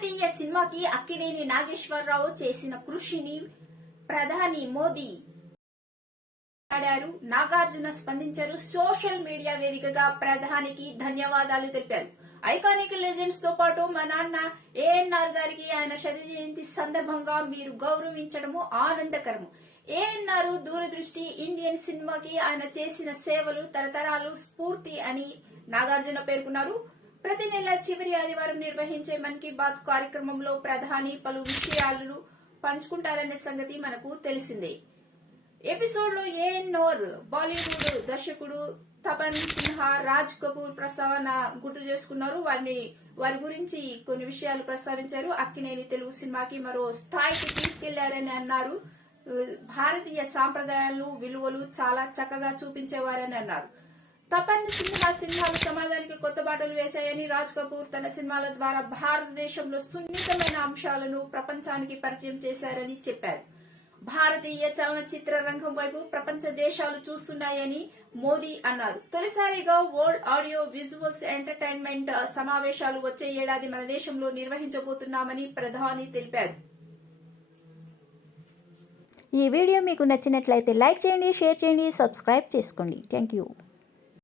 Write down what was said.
భారతీయ సినిమాకి అక్కినేని నాగేశ్వరరావు చేసిన కృషిని ప్రధాని మోదీ మాట్లాడారు. నాగార్జున స్పందించారు. సోషల్ మీడియా వేదికగా ప్రధానికి ధన్యవాదాలు తెలిపారు. ఐకానిక్ లెజెండ్స్తో పాటు మా నాన్న ఏఎన్ఆర్ గారికి ఆయన శత జయంతి సందర్భంగా మీరు గౌరవించడము ఆనందకరము. ఏఎన్ఆర్ దూరదృష్టి ఇండియన్ సినిమాకి ఆయన చేసిన సేవలు తరతరాలు స్ఫూర్తి అని నాగార్జున పేర్కొన్నారు. ప్రతి నెల చివరి ఆదివారం నిర్వహించే మన్ కీ బాత్ కార్యక్రమంలో ప్రధాని పలు విషయాలను పంచుకుంటారనే సంగతి మనకు తెలిసిందే. ఎపిసోడ్లో ఏఎన్ఆర్ బాలీవుడ్ దర్శకుడు తపన్ సిన్హా రాజ్ కపూర్ ప్రస్తావన గుర్తు చేసుకున్నారు. వారిని వారి గురించి కొన్ని విషయాలు ప్రస్తావించారు. అక్కినేని తెలుగు సినిమాకి మరో స్థాయికి తీసుకెళ్ళారని అన్నారు. భారతీయ సాంప్రదాయాలు విలువలు చాలా చక్కగా చూపించేవారని అన్నారు. తపన్ సిన్హా పాటలు వేశాయని రాజ్ కపూర్ తన సినిమాల ద్వారా భారతదేశంలో సున్నితమైన అంశాలను ప్రపంచానికి పరిచయం చేశారని చెప్పారు. భారతీయ చలనచిత్ర రంగం వైపు ప్రపంచ దేశాలు చూస్తున్నాయని మోదీ అన్నారు. తొలిసారిగా వరల్డ్ ఆడియో విజువల్స్ ఎంటర్టైన్మెంట్ సమావేశాలు వచ్చే ఏడాది మన దేశంలో నిర్వహించబోతున్నామని ప్రధాని తెలిపారు. ఈ వీడియో మీకు నచ్చినట్లయితే లైక్ చేయండి షేర్ చేయండి సబ్స్క్రైబ్ చేసుకోండి. Thank you.